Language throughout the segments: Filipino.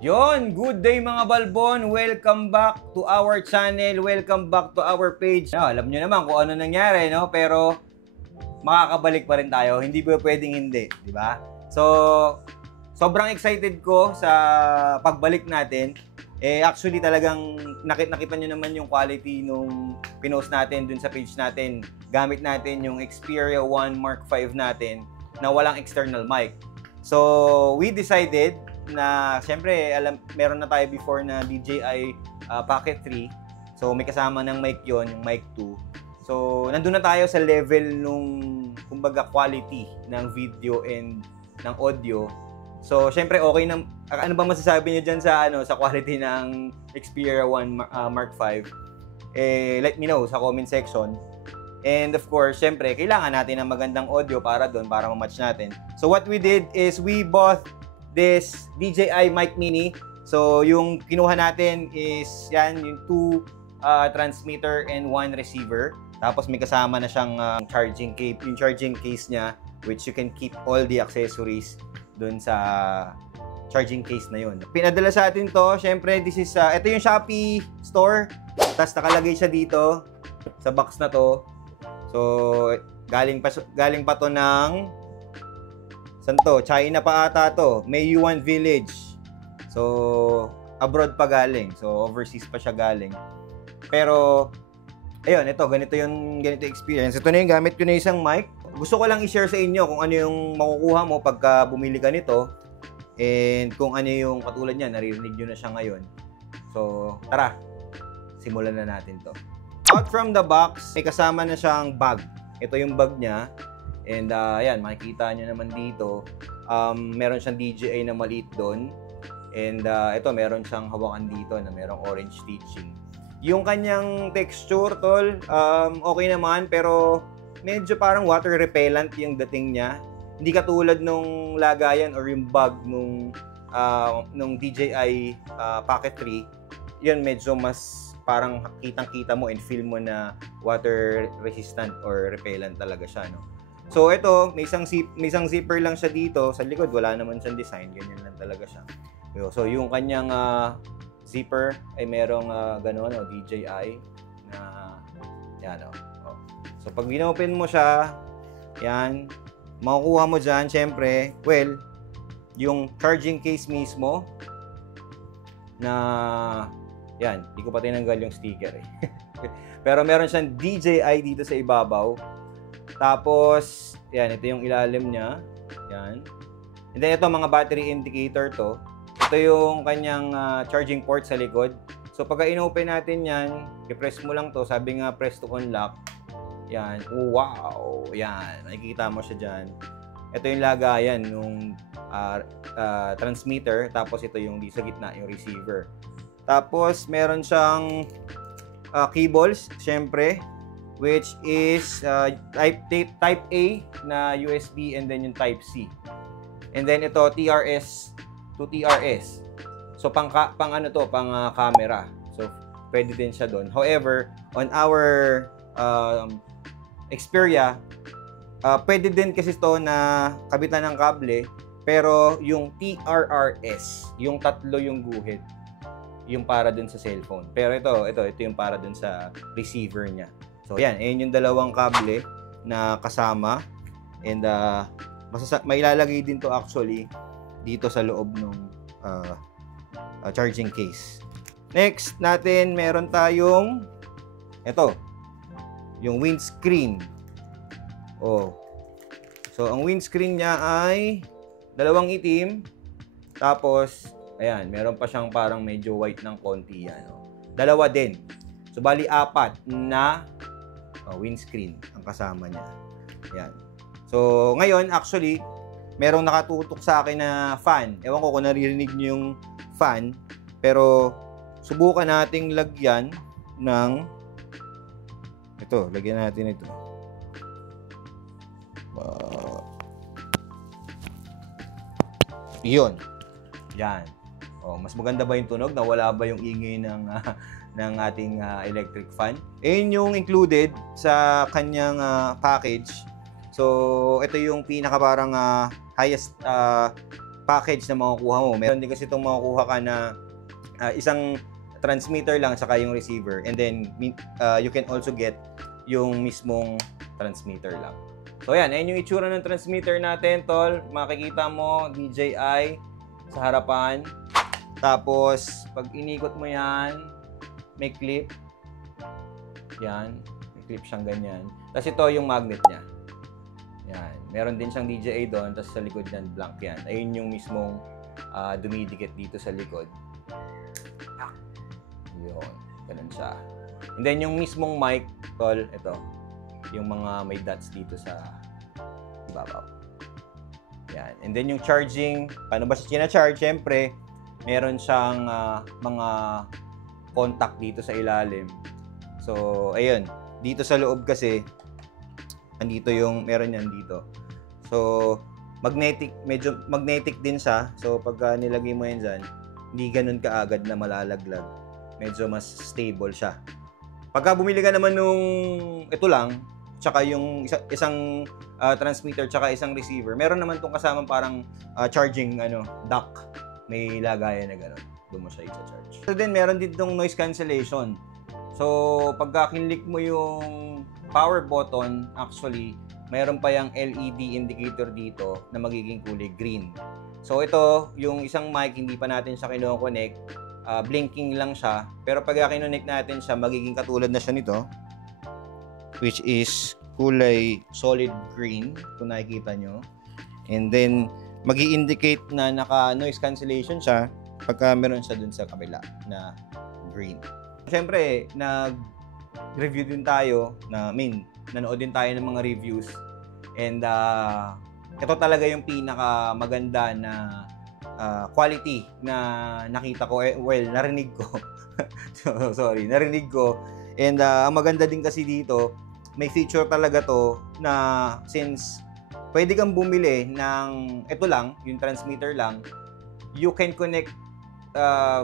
Yon, good day mga Balbon. Welcome back to our channel. Welcome back to our page. Alam nyo naman kung ano nangyari, no? Pero makakabalik pa rin tayo. Hindi ba pwedeng hindi, di ba? So, sobrang excited ko sa pagbalik natin. Actually talagang nakita nyo naman yung quality nung pinost natin dun sa page natin. Gamit natin yung Xperia 1 Mark V natin na walang external mic. So, we decided na siyempre meron na tayo before na DJI Pocket 3. So may kasama ng mic yon, yung mic 2. So nandun na tayo sa level nung kumbaga quality ng video and ng audio. So siyempre okay na. Ano ba masasabi niyo diyan sa sa quality ng Xperia 1 Mark V? Let me know sa comment section. And of course, siyempre kailangan natin ng magandang audio para doon, para ma-match natin. So what we did is we bought this DJI Mic Mini. So yung kinuha natin is yan, yung 2 transmitter and 1 receiver. Tapos may kasama na siyang charging cable, yung charging case niya, which you can keep all the accessories dun sa charging case na yun. Pinadala sa atin to, syempre this is ito yung Shopee store. Tapos nakalagay siya dito sa box na to. So galing pa to ng saan to? China pa ata to. May Yuan Village. So, abroad pa galing. So, overseas pa siya galing. Pero, ayun, ganito experience. Ito na yung gamit ko na isang mic. Gusto ko lang i-share sa inyo kung ano yung makukuha mo pagka bumili ka nito. And kung ano yung katulad niya, naririnig nyo na siya ngayon. So, tara. Simulan na natin to. Out from the box, may kasama na siyang bag. Ito yung bag niya. And ayan, makikita nyo naman dito, meron siyang DJI na maliit doon. And ito, meron siyang hawakan dito na merong orange stitching. Yung kanyang texture, tol, okay naman, pero medyo parang water repellent yung dating niya. Hindi katulad nung lagayan or yung bag nung DJI Pocket 3. Yun, medyo mas parang kitang-kita mo and feel mo na water resistant or repellent talaga siya, no? So ito, may isang zipper lang siya dito. Sa likod, wala naman siyang design. Ganyan lang talaga siya. So yung kanyang zipper ay merong gano'n, DJI na yan, So pag in-open mo siya, yan, makukuha mo dyan, syempre, well, yung charging case mismo na yan, di ko pa tinanggal yung sticker Pero meron siyang DJI dito sa ibabaw. Tapos, yan, ito yung ilalim niya. Yan. And then, ito, mga battery indicator to. Ito yung kanyang charging port sa likod. So, pagka in-open natin yan, i-press mo lang to. Sabi nga, press to unlock. Yan. Wow! Yan. Nakikita mo siya dyan. Ito yung lagayan nung transmitter. Tapos, ito yung di sa gitna, yung receiver. Tapos, meron siyang cables, syempre, which is type A na USB and then yung type C. And then ito TRS to TRS. So pang camera. So pwede din siya doon. However, on our Xperia, pwede din kasi ito na kabitan ng kable, pero yung TRRS, yung tatlo yung guhit, yung para dun sa cellphone. Pero ito yung para dun sa receiver niya. So, ayan yung dalawang kable na kasama. And, may ilalagay din to actually dito sa loob ng charging case. Next natin, meron tayong yung windscreen. So, ang windscreen niya ay dalawang itim. Tapos, ayan, meron pa siyang parang medyo white ng konti yan. Dalawa din. So, bali 4 na windscreen ang kasama niya. Yan. So, ngayon, actually, merong nakatutok sa akin na fan. Ewan ko kung naririnig niyo yung fan. Pero, subukan nating lagyan ng lagyan natin ito. Yun. Yan. Mas maganda ba yung tunog? Nawala ba yung ingay ng ating electric fan? Yung included sa kanyang package. So, ito yung pinaka parang highest package na makukuha mo. Meron din kasi itong makukuha ka na isang transmitter lang saka yung receiver, and then you can also get yung mismong transmitter lang. So yan, ayun yung itsura ng transmitter natin, tol. Makikita mo DJI sa harapan. Tapos pag inikot mo yan, may clip. Yan, may clip siyang ganyan. Tapos ito yung magnet niya. Yan, meron din siyang DJI doon, tapos sa likod niyan blank yan. Ayun yung mismong dumidikit dito sa likod. Yun, ganun siya. And then yung mismong mic, tol, ito. Yung mga may dots dito sa ibabaw. Yan. And then yung charging, paano ba siya kina-charge? Siyempre, meron siyang mga contact dito sa ilalim. So, ayun. Dito sa loob kasi, andito yung, meron yan dito. So, magnetic, medyo magnetic din siya. So, pag nilagay mo yan dyan, hindi ganun kaagad na malalaglag. Medyo mas stable siya. Pagka bumili ka naman nung ito lang, tsaka yung isang transmitter, tsaka isang receiver, meron naman tong kasamang parang charging dock. May lagayan na gano'n. Doon mo siya i-charge. So then, meron din tong noise cancellation. So, pagka kinlik mo yung power button, actually, mayroon pa yung LED indicator dito na magiging kulay green. So, ito, yung isang mic, hindi pa natin siya kino-connect. Blinking lang siya. Pero pag kinonect natin siya, magiging katulad na siya nito, which is kulay solid green, kung nakikita nyo. And then, magi-indicate na naka-noise cancellation siya pagka meron siya dun sa kabila na green. Siyempre, nag-review din tayo, nanood din tayo ng mga reviews. And ito talaga yung pinaka maganda na quality na nakita ko, narinig ko. Sorry, narinig ko. And ang maganda din kasi dito, may feature talaga to na since pwede kang bumili ng ito lang, yung transmitter lang, you can connect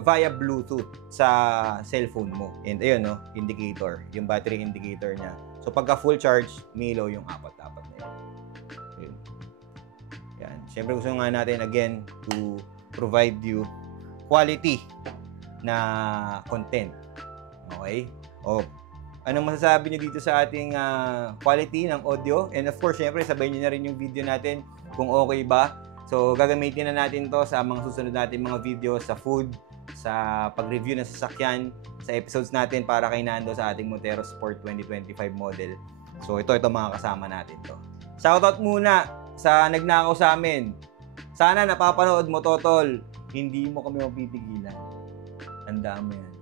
via Bluetooth sa cellphone mo. And ayun, no, indicator, yung battery indicator niya. So pagka full charge, milo yung apat-apat na yun. Ayun. Yan. Siyempre gusto nga natin again to provide you quality na content. Okay? Anong masasabi niyo dito sa ating quality ng audio? And of course, syempre, sabay niyo na rin yung video natin kung okay ba. So, gagamitin na natin to sa mga susunod natin mga video sa food, sa pag-review ng sasakyan, sa episodes natin para kay Nando sa ating Montero Sport 2025 model. So, ito mga kasama natin to. Shoutout muna sa nagnakaw sa amin. Sana napapanood mo, Totol. Hindi mo kami mapipigilan. Tandaan mo yan.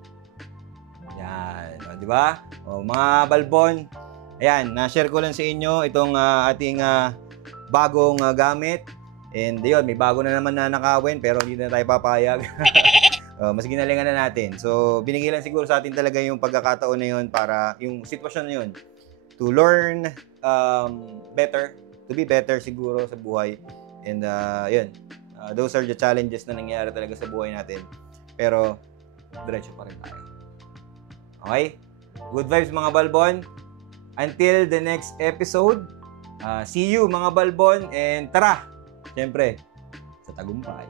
Yan. O, di ba? O, mga balbon, ayan, na-share ko lang sa inyo itong ating bagong gamit. And yun, may bago na naman na nakawin, pero hindi na tayo papayag. Mas ginalingan na natin. So, binigay lang siguro sa atin talaga yung pagkakataon na yun para, yung sitwasyon na yun, to learn better, to be better siguro sa buhay. And yun, those are the challenges na nangyayari talaga sa buhay natin. Pero, diretso pa rin tayo. Okay? Good vibes mga balbon. Until the next episode, see you mga balbon. And tara, siyempre, sa tagumpay.